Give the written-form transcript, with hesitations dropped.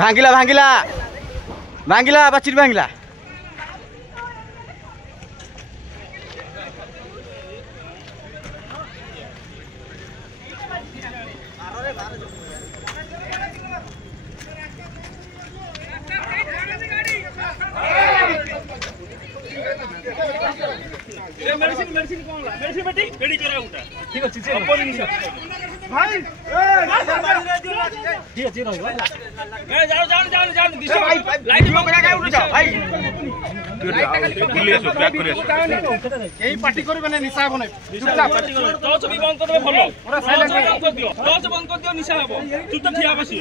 ଭାଙ୍ଗିଲା ଭାଙ୍ଗିଲା ଭାଙ୍ଗିଲା ବାଛିରି ଭାଙ୍ଗିଲା। मेडिसिन मेडिसिन कौन ला मेडिसिन बेटी बेटी करा उठा ठीक अछि से भाई ठीक अछि रहो जाओ जाओ जाओ जाओ दिशा भाई लाइट में करा उठ जाओ भाई पुलिस पैक करिया एही पार्टी करबे ना निशा बने चुपचाप पार्टी कर टॉर्च भी बंद कर दे भलो टॉर्च बंद कर दियो निशा हबो तू तो ठिया बसी।